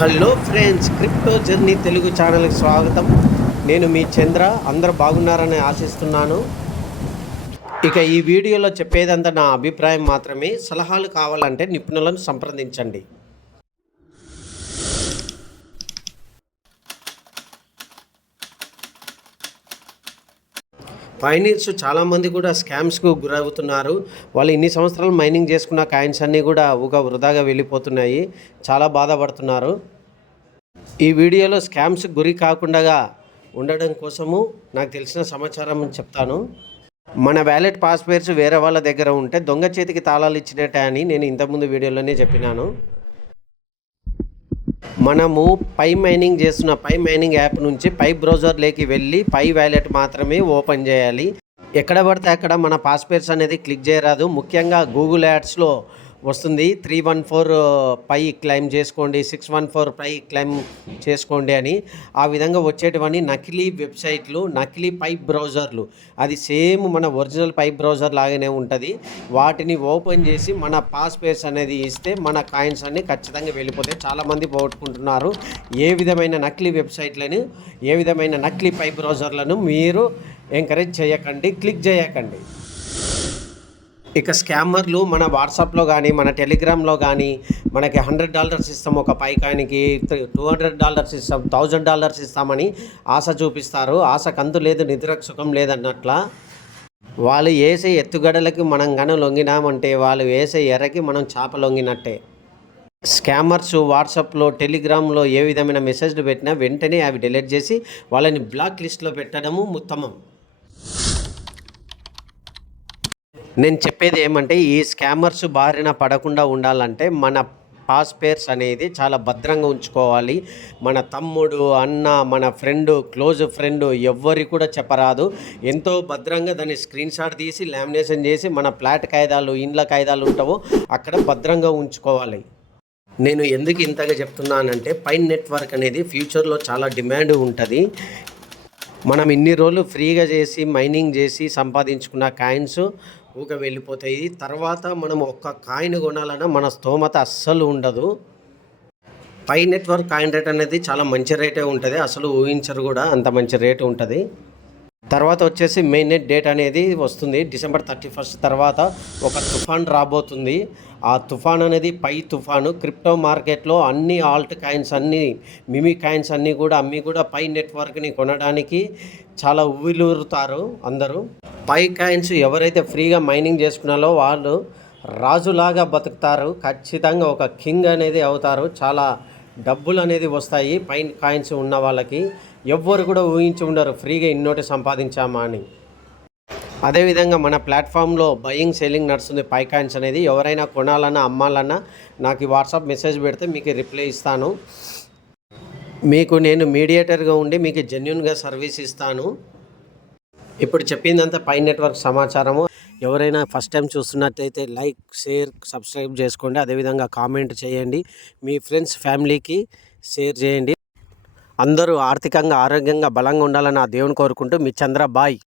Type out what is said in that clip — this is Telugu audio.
Hello friends, crypto journey Telugu ఛానల్కి స్వాగతం. నేను మీ చంద్ర. అందరూ బాగున్నారని ఆశిస్తున్నాను. ఇక ఈ వీడియోలో చెప్పేదంతా నా అభిప్రాయం మాత్రమే. సలహాలు కావాలంటే నిపుణులను సంప్రదించండి. మైనర్స్ చాలామంది కూడా స్కామ్స్కు గురవుతున్నారు. వాళ్ళు ఇన్ని సంవత్సరాలు మైనింగ్ చేసుకున్న కాయిన్స్ అన్నీ కూడా వృధాగా వెళ్ళిపోతున్నాయి. చాలా బాధపడుతున్నారు. ఈ వీడియోలో స్కామ్స్ గురి కాకుండా ఉండడం కోసము నాకు తెలిసిన సమాచారం చెప్తాను. మన వ్యాలెట్ పాస్వర్డ్స్ వేరే వాళ్ళ దగ్గర ఉంటే దొంగ చేతికి తాళాలు ఇచ్చినట్టే అని నేను ఇంతకుముందు వీడియోలోనే చెప్పినాను. మనము పై మైనింగ్ చేస్తున్న పై మైనింగ్ యాప్ నుంచి పై బ్రౌజర్లోకి వెళ్ళి పై వ్యాలెట్ మాత్రమే ఓపెన్ చేయాలి. ఎక్కడ పడితే అక్కడ మన పాస్వర్డ్స్ అనేది క్లిక్ చేయరాదు. ముఖ్యంగా గూగుల్ యాడ్స్లో వస్తుంది 314 పై క్లెయిమ్ చేసుకోండి, 614 పై క్లెయిమ్ చేసుకోండి అని. ఆ విధంగా వచ్చేటివన్నీ నకిలీ వెబ్సైట్లు, నకిలీ పై బ్రౌజర్లు. అది సేమ్ మన ఒరిజినల్ పై బ్రౌజర్ లాగానే ఉంటుంది. వాటిని ఓపెన్ చేసి మన పాస్వర్డ్స్ అనేది ఇస్తే మన కాయిన్స్ అన్నీ ఖచ్చితంగా వెళ్ళిపోతాయి. చాలామంది పోగొట్టుకుంటున్నారు. ఏ విధమైన నకిలీ వెబ్సైట్లను, ఏ విధమైన నకిలీ పై బ్రౌజర్లను మీరు ఎంకరేజ్ చేయకండి, క్లిక్ చేయకండి. ఇక స్కామర్లు మన వాట్సాప్లో కానీ మన టెలిగ్రామ్లో కానీ మనకి $100 ఇస్తాం, ఒక పై కాయిన్కి $200 ఇస్తాం, $1000 ఇస్తామని ఆశ చూపిస్తారు. ఆశకు అంతు లేదు, నిద్రకు సుఖం లేదన్నట్ల. వాళ్ళు వేసే ఎత్తుగడలకి మనం కానీ లొంగినామంటే వాళ్ళు వేసే ఎర్రకి మనం చేప లొంగినట్టే. స్కామర్స్ వాట్సాప్లో టెలిగ్రామ్లో ఏ విధమైన మెసేజ్లు పెట్టినా వెంటనే అవి డిలీట్ చేసి వాళ్ళని బ్లాక్ లిస్ట్లో పెట్టడము ఉత్తమం. నేను చెప్పేది ఏమంటే, ఈ స్కామర్స్ బారిన పడకుండా ఉండాలంటే మన పాస్వర్డ్స్ అనేది చాలా భద్రంగా ఉంచుకోవాలి. మన తమ్ముడు, అన్న, మన ఫ్రెండ్, క్లోజ్ ఫ్రెండ్ ఎవ్వరి కూడా చెప్పరాదు. ఎంతో భద్రంగా దాన్ని స్క్రీన్ షాట్ తీసి లామినేషన్ చేసి మన ఫ్లాట్ కాయిదాలు, ఇండ్ల కాయిదాలు ఉంటావో అక్కడ భద్రంగా ఉంచుకోవాలి. నేను ఎందుకు ఇంతగా చెప్తున్నానంటే, పై నెట్వర్క్ అనేది ఫ్యూచర్లో చాలా డిమాండ్ ఉంటుంది. మనం ఇన్ని రోజులు ఫ్రీగా చేసి మైనింగ్ చేసి సంపాదించుకున్న కాయిన్స్ వెళ్ళిపోతాయి. తర్వాత మనం ఒక్క కాయిన్ కొనాలన్నా మన స్తోమత అస్సలు ఉండదు. పై నెట్వర్క్ కాయిన్ రేట్ అనేది చాలా మంచి రేటే ఉంటుంది. అసలు ఊహించరు కూడా, అంత మంచి రేటు ఉంటుంది. తర్వాత వచ్చేసి మెయిన్ నెట్ డేట్ అనేది వస్తుంది. December 31 తర్వాత ఒక తుఫాన్ రాబోతుంది. ఆ తుఫాన్ అనేది పై తుఫాను. క్రిప్టో మార్కెట్లో అన్ని ఆల్ట్ కాయిన్స్, అన్ని మిమీ కాయిన్స్ అన్నీ కూడా అమ్మి కూడా పై నెట్వర్క్ని కొనడానికి చాలా ఉవ్విలూరుతారు అందరూ. పై కాయిన్స్ ఎవరైతే ఫ్రీగా మైనింగ్ చేసుకున్నారో వాళ్ళు రాజులాగా బతుకుతారు. ఖచ్చితంగా ఒక కింగ్ అనేది అవుతారు. చాలా డబ్బులు అనేది వస్తాయి పై కాయిన్స్ ఉన్న వాళ్ళకి. ఎవ్వరు కూడా ఊహించి ఉండరు ఫ్రీగా ఇన్నోటి సంపాదించామా అని. అదేవిధంగా మన ప్లాట్ఫామ్లో బయింగ్ సెల్లింగ్ నడుస్తుంది పై కాయిన్స్ అనేది. ఎవరైనా కొనాలన్నా అమ్మాలన్నా నాకు ఈ వాట్సాప్ మెసేజ్ పెడితే మీకు రిప్లై ఇస్తాను. మీకు నేను మీడియేటర్గా ఉండి మీకు జెన్యూన్గా సర్వీస్ ఇస్తాను. ఇప్పుడు చెప్పిందంతా పై నెట్వర్క్ సమాచారము. ఎవరైనా ఫస్ట్ టైం చూస్తున్నట్టయితే లైక్, షేర్, సబ్స్క్రైబ్ చేసుకోండి. అదేవిధంగా కామెంట్ చేయండి. మీ ఫ్రెండ్స్, ఫ్యామిలీకి షేర్ చేయండి. అందరూ ఆర్థికంగా, ఆరోగ్యంగా, బలంగా ఉండాలని ఆ దేవుని కోరుకుంటూ మీ చంద్ర. బాయ్.